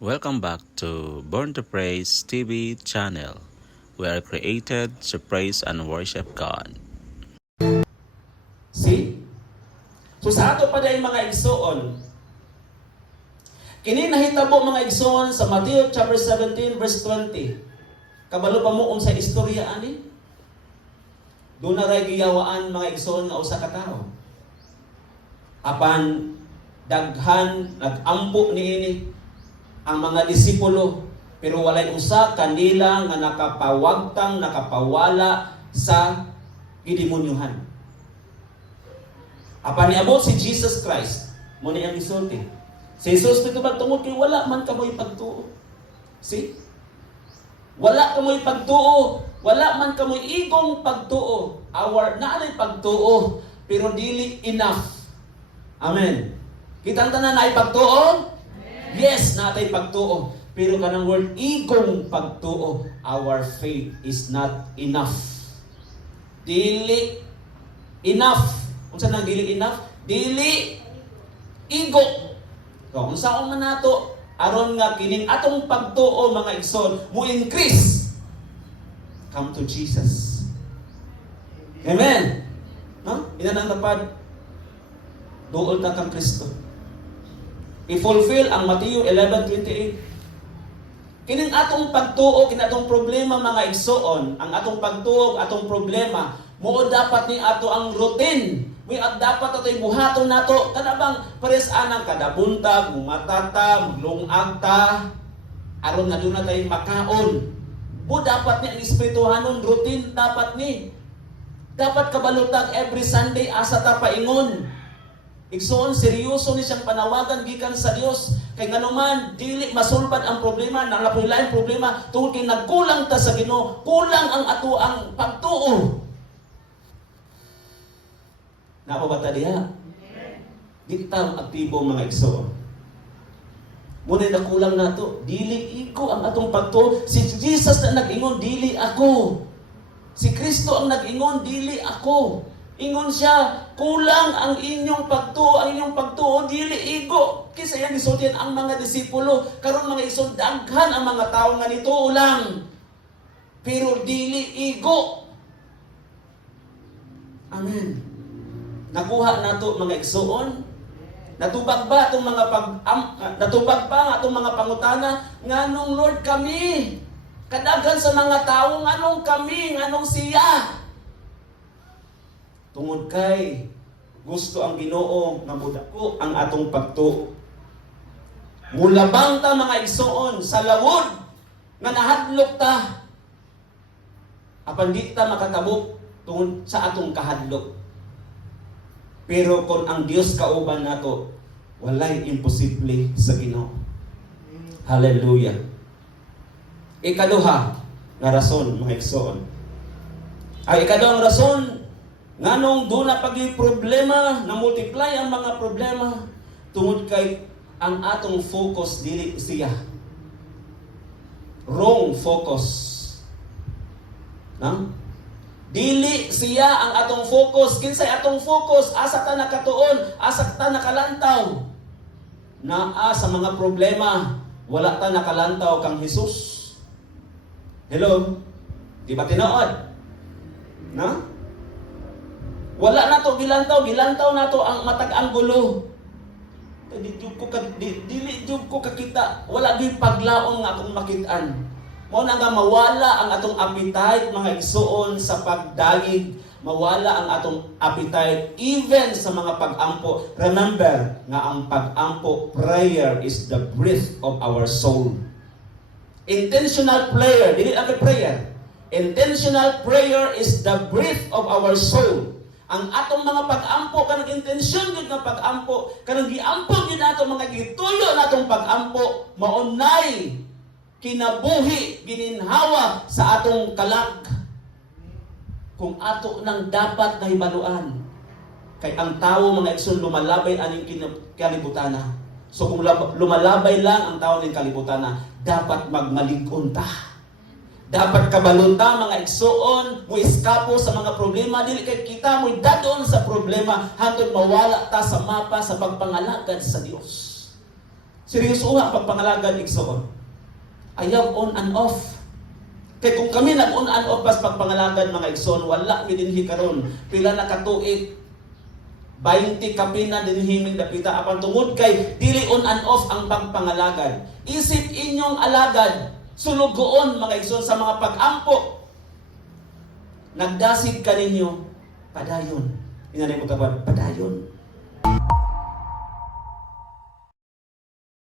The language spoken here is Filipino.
Welcome back to Born to Praise TV channel. We are created to praise and worship God. See? So sa ato pa dahil mga igsoon, kini nahitabo mga igsoon sa Matthew chapter 17 verse 20. Kabalo pa mo sa istorya ani? Doon na ray giyawaan mga igsoon nga usa ka tawo. Apan daghan nag-ampo niini ang mga disipulo, pero walay usa kanila nga nakapawala sa gidemonyohan. Apan niabot si Jesus Christ, mo ni ang gisulti. Si Jesus pito pagtungod kay wala man kamoy pagtuo. See? Wala kamoy pagtuo, wala man kamoy igong pagtuo. Our naanay pagtuo, pero dili enough. Amen. Kitang tanan na ay pagtuo? Yes, natay pagtuo. Pero kanang word igong pagtuo, our faith is not enough. Dili enough. Unsa nang dili enough? Dili igo. So, unsa man nato aron nga kining atong pagtuo mga igsoon mo increase. Come to Jesus. Amen. No? Ina nang tapad. Duol ta kang Kristo. I-fulfill ang Matthew 11:28. Kining atong pagtuo, kining atong problema mga igsoon, ang atong pagtuo, atong problema, mo dapat ni ato ang routine. Dapat ato'y buhaton nato. Kada bang pares anang kada buntag, mumatata, maglungag ta, aron na doon na tayo makaon. Mo dapat ni ang espirituhanon, routine dapat ni. Dapat kabalutag every Sunday asa ta paingon. Igsoon, seryoso ni siyang panawagan gikan sa Dios. Kay nganuman, dili masulbad ang problema, nalapuy-laing problema, tungkol kay nagkulang ta sa Ginoo, kulang ang ato ang pagtuo. Napabata diha? Di ta aktibo mga igsoon. Muna nakulang nato, dili iko ang atong pagtuo. Si Jesus na nag-ingon, dili ako. Si Kristo ang nag-ingon, dili ako. Ingon siya, kulang ang inyong pagtuo, dili igo. Kisa yan isultihan ang mga disipulo, karon mga isundaghan ang mga tao nga nito ulang. Pero dili igo. Amen. Nakuha nato mga igsoon. Natubag ba atong mga natubag ba atong mga pangutana nganong Lord kami? Kadaghan sa mga tao nganong kami, nganong siya? Tungod kay gusto ang Ginoo nga mudako ang atong pagtuo. Mulabang ta mga igsoon sa lawod nga nahadlok ta. Apan di ta makatabok tungod sa atong kahadlok. Pero kung ang Dios kauban nato, walay imposible sa Ginoo. Hallelujah. Ikaduha nga rason mga igsoon. Ay ikaduhang rason nganong doon na pagi problema, na multiply ang mga problema tungod kay ang atong focus dili siya. Wrong focus. No? Dili siya ang atong focus. Kinsay atong focus? Asa ta nakatuon, asa ta nakalantaw. Naa sa mga problema, wala ta nakalantaw kang Jesus. Hello? Di ba tinuod? No? Wala na to gilantaw nato ang matag ang gulo. Dili jud ko kakita, wala gyud paglaom nga akong makitaan. Mao na nga mawala ang atong appetite mga igsoon sa pagdagig, mawala ang atong appetite even sa mga pag-ampo. Remember nga ang pag-ampo, prayer is the breath of our soul. Intentional prayer, dili ang prayer. Intentional prayer is the breath of our soul. Ang atong mga pag-ampo, kanang intensyon gud nga pag-ampo, kanang giampo gid nato mga gituyo natong pag-ampo, maunay kinabuhi gininhawa sa atong kalag. Kung ato nang dapat nahibaluan, kay ang tawo mga igsoon lumalabay aning kalibutana. So kung lumalabay lang ang tawo ning kalibutana, dapat magmalig-on ta. Dapat kabalunta mga igsoon, mo iskapo sa mga problema, dili kay kita mo dadon sa problema hangtod mawala ta sa mapa sa pagpangalagad sa Dios. Seryoso pagpangalagan igsoon. Ayaw on and off. Kaya kung kami nag-on and off pas pagpangalagan mga igsoon, wala mi dinhi karon. Pila na katuig 20 kapina din himig dapita apan tungod kay dili on and off ang pagpangalagan. Isip inyong alagad, sulugoon mga igsoon sa mga pag-ampo. Nagdasig ka ninyo, padayon. Inanay mo kapag, padayon.